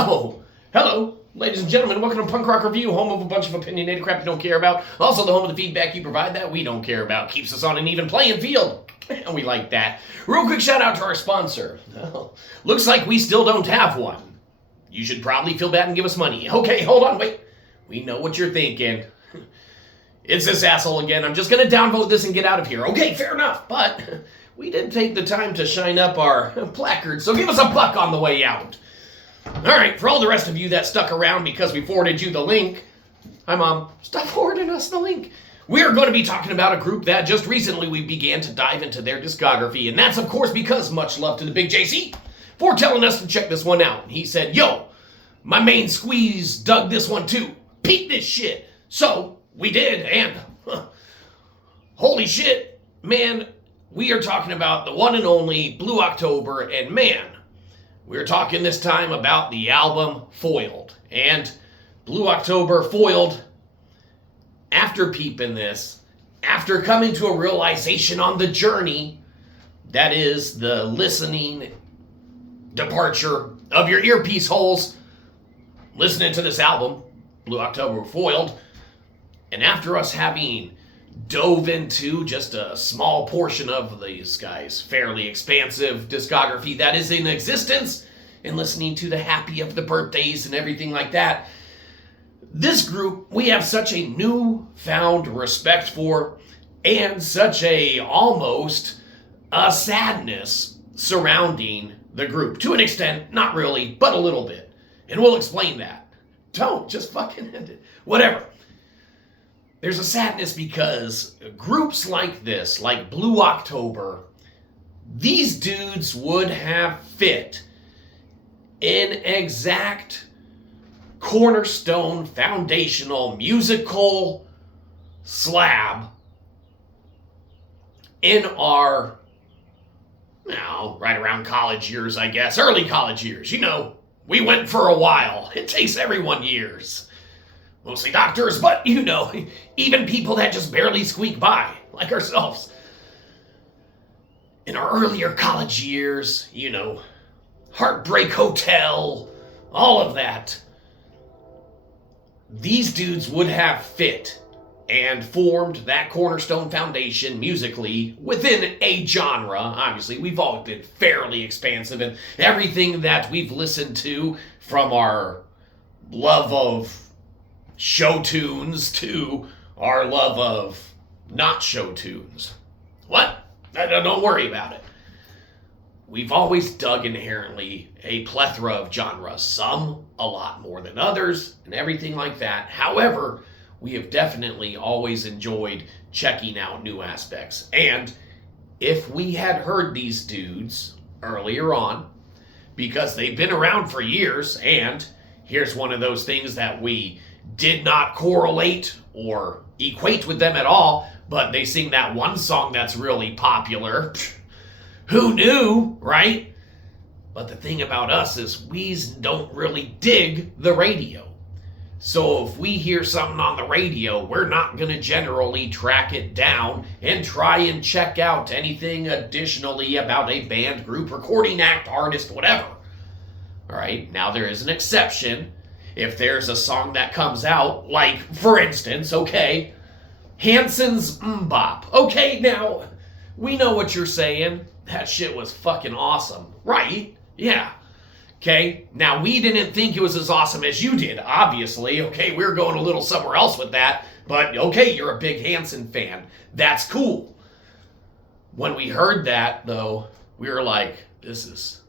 Oh, hello, ladies and gentlemen. Welcome to Punk Rock Review, home of a bunch of opinionated crap you don't care about. Also the home of the feedback you provide that we don't care about. Keeps us on an even playing field. And we like that. Real quick shout out to our sponsor. Oh, looks like we still don't have one. You should probably feel bad and give us money. Okay, hold on, wait. We know what you're thinking. It's this asshole again. I'm just going to downvote this and get out of here. Okay, fair enough. But we did take the time to shine up our placard, so give us a buck on the way out. Alright, for all the rest of you that stuck around because we forwarded you the link, hi Mom, stop forwarding us the link. We're going to be talking about a group that just recently we began to dive into their discography, and that's of course because much love to the big JC for telling us to check this one out. He said, yo, my main squeeze dug this one too. Peep this shit. So, we did, and holy shit, man, we are talking about the one and only Blue October, and man, we're talking this time about the album Foiled. And Blue October Foiled, after peeping this, after coming to a realization on the journey, that is the listening departure of your earpiece holes, listening to this album, Blue October Foiled, and after us having dove into just a small portion of these guys' fairly expansive discography that is in existence, and listening to the happy of the birthdays and everything like that, this group we have such a newfound respect for, and such a almost a sadness surrounding the group. To an extent, not really, but a little bit. And we'll explain that. Don't, just fucking end it. Whatever. There's a sadness because groups like this, like Blue October, these dudes would have fit in exact cornerstone foundational musical slab in our, now, right around college years, I guess, early college years. You know, we went for a while. It takes everyone years. Mostly doctors, but you know, even people that just barely squeak by, like ourselves. In our earlier college years, you know, Heartbreak Hotel, all of that. These dudes would have fit and formed that cornerstone foundation musically within a genre. Obviously, we've all been fairly expansive in everything that we've listened to, from our love of show tunes to our love of not show tunes. What? Don't worry about it. We've always dug inherently a plethora of genres, some a lot more than others, and everything like that. However, we have definitely always enjoyed checking out new aspects. And if we had heard these dudes earlier on, because they've been around for years, and here's one of those things that we did not correlate or equate with them at all, but they sing that one song that's really popular. Who knew, right? But the thing about us is we don't really dig the radio. So if we hear something on the radio, we're not going to generally track it down and try and check out anything additionally about a band, group, recording act, artist, whatever. All right, now there is an exception. If there's a song that comes out, like, for instance, okay, Hanson's MMMBop. Okay, now, we know what you're saying. That shit was fucking awesome. Right? Yeah. Okay, now we didn't think it was as awesome as you did, obviously. Okay, we were going a little somewhere else with that. But, okay, you're a big Hanson fan. That's cool. When we heard that, though, we were like, this is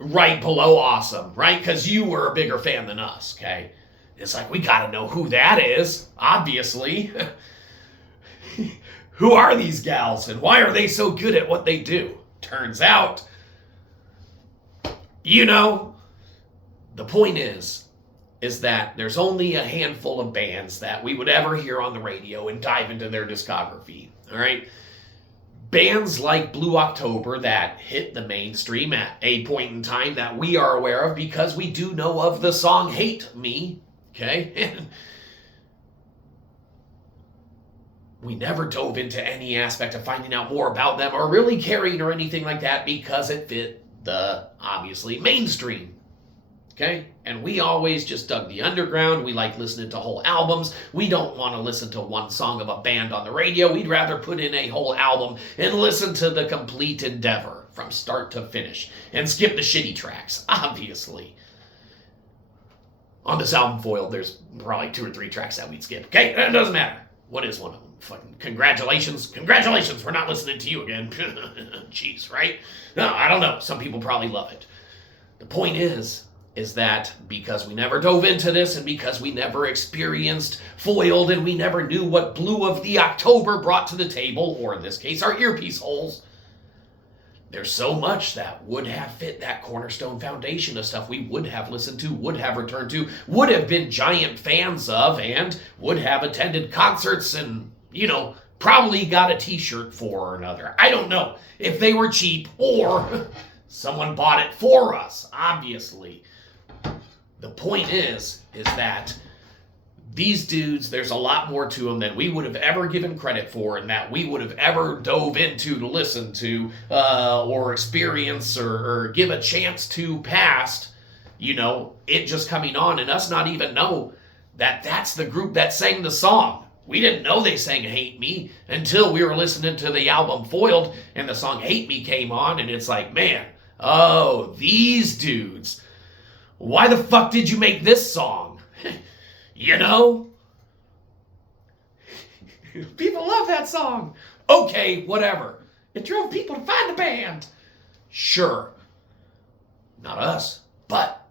right below awesome, right? Because you were a bigger fan than us, okay? It's like, we gotta know who that is, obviously. Who are these gals, and why are they so good at what they do? Turns out, you know, the point is that there's only a handful of bands that we would ever hear on the radio and dive into their discography, all right? Bands like Blue October that hit the mainstream at a point in time that we are aware of because we do know of the song Hate Me, okay? And we never dove into any aspect of finding out more about them or really caring or anything like that because it fit the, obviously, mainstream. Okay? And we always just dug the underground. We like listening to whole albums. We don't want to listen to one song of a band on the radio. We'd rather put in a whole album and listen to the complete endeavor from start to finish and skip the shitty tracks, obviously. On this album, Foiled, there's probably 2 or 3 tracks that we'd skip. Okay? It doesn't matter. What is one of them? Fucking congratulations. Congratulations for not listening to you again. Jeez, right? No, I don't know. Some people probably love it. The point is that because we never dove into this and because we never experienced Foiled and we never knew what Blue of the October brought to the table, or in this case, our earpiece holes, there's so much that would have fit that cornerstone foundation of stuff we would have listened to, would have returned to, would have been giant fans of, and would have attended concerts and, probably got a t-shirt for or another. I don't know if they were cheap or someone bought it for us, obviously. The point is that these dudes, there's a lot more to them than we would have ever given credit for and that we would have ever dove into to listen to or experience or give a chance to past, it just coming on and us not even know that that's the group that sang the song. We didn't know they sang Hate Me until we were listening to the album Foiled and the song Hate Me came on, and it's like, man, oh, these dudes, why the fuck did you make this song? People love that song. Okay, whatever. It drove people to find the band. Sure. Not us, but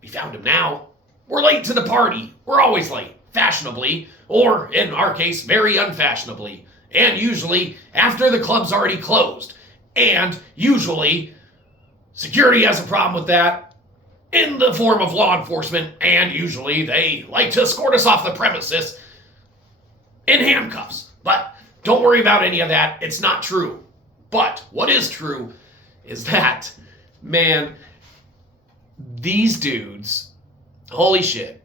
we found him now. We're late to the party. We're always late, fashionably, or in our case, very unfashionably. And usually after the club's already closed. And usually security has a problem with that in the form of law enforcement, and usually they like to escort us off the premises in handcuffs. But don't worry about any of that. It's not true. But what is true is that, man, these dudes, holy shit,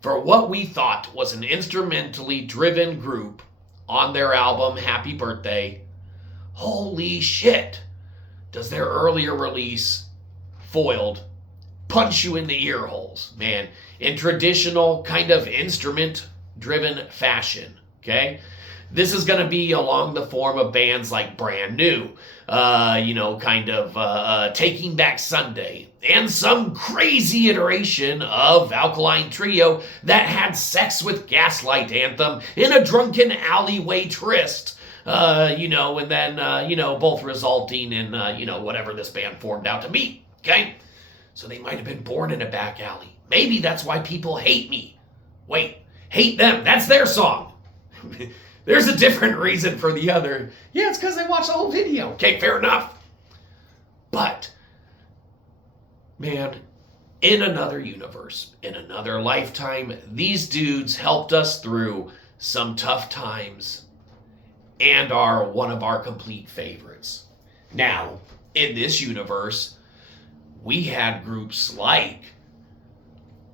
for what we thought was an instrumentally driven group on their album Happy Birthday, holy shit, does their earlier release, Foiled, punch you in the ear holes, man, in traditional kind of instrument-driven fashion, okay? This is going to be along the form of bands like Brand New, Taking Back Sunday, and some crazy iteration of Alkaline Trio that had Sex with Gaslight anthem in a drunken alleyway tryst, and then, both resulting in, whatever this band formed out to be, okay? So they might have been born in a back alley. Maybe that's why people hate me. Wait, hate them. That's their song. There's a different reason for the other. Yeah, it's because they watched the whole video. Okay, fair enough. But, man, in another universe, in another lifetime, these dudes helped us through some tough times and are one of our complete favorites. Now, in this universe, we had groups like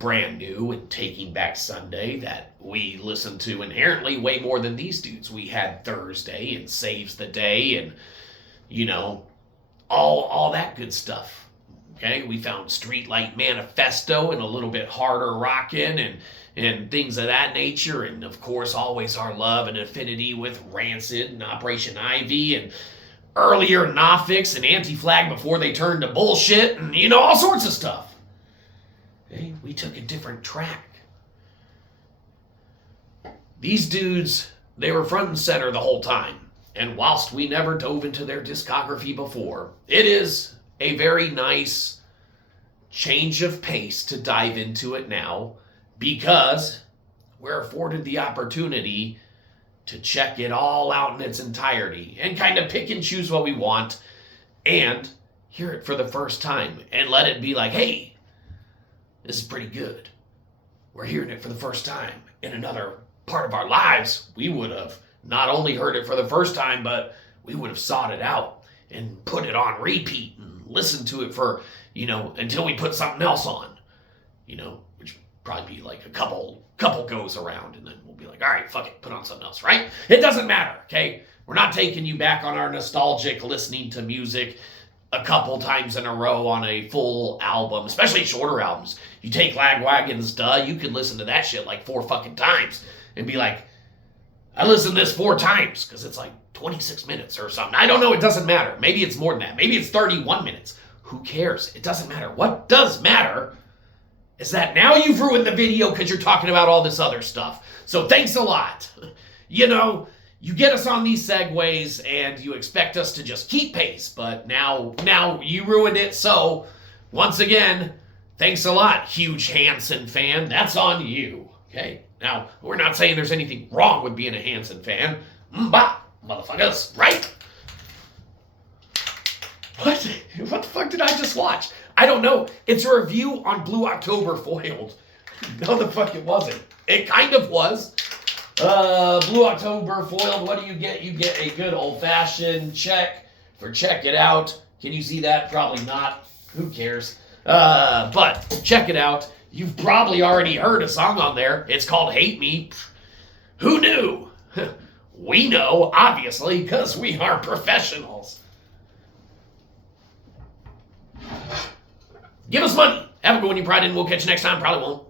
Brand New and Taking Back Sunday that we listened to inherently way more than these dudes. We had Thursday and Saves the Day and, all that good stuff. Okay, we found Streetlight Manifesto and a little bit harder rockin' and things of that nature. And, of course, always our love and affinity with Rancid and Operation Ivy and earlier Nofix and Anti-Flag before they turned to bullshit and, all sorts of stuff. Hey, we took a different track. These dudes, they were front and center the whole time. And whilst we never dove into their discography before, it is a very nice change of pace to dive into it now because we're afforded the opportunity to check it all out in its entirety and kind of pick and choose what we want and hear it for the first time and let it be like, hey, this is pretty good. We're hearing it for the first time. In another part of our lives, we would have not only heard it for the first time, but we would have sought it out and put it on repeat and listened to it for, until we put something else on, which would probably be like a couple goes around, and then we'll be like, all right, fuck it, put on something else, right? It doesn't matter, okay? We're not taking you back on our nostalgic listening to music a couple times in a row on a full album, especially shorter albums. You take Lagwagon's Duh, you can listen to that shit like 4 fucking times and be like, I listened to this 4 times because it's like 26 minutes or something. I don't know. It doesn't matter. Maybe it's more than that. Maybe it's 31 minutes. Who cares? It doesn't matter. What does matter is that now you've ruined the video because you're talking about all this other stuff. So thanks a lot. You know, you get us on these segues and you expect us to just keep pace, but now you ruined it. So once again, thanks a lot, huge Hanson fan. That's on you. Okay? Now, we're not saying there's anything wrong with being a Hanson fan. Bah, motherfuckers, right? What the fuck did I just watch? I don't know. It's a review on Blue October Foiled. No, the fuck it wasn't. It kind of was. Blue October Foiled, what do you get? You get a good old-fashioned check for Check It Out. Can you see that? Probably not. Who cares? But check it out. You've probably already heard a song on there. It's called Hate Me. Who knew? We know, obviously, because we are professionals. Give us money. Have a good one, you probably didn't. We'll catch you next time. Probably won't.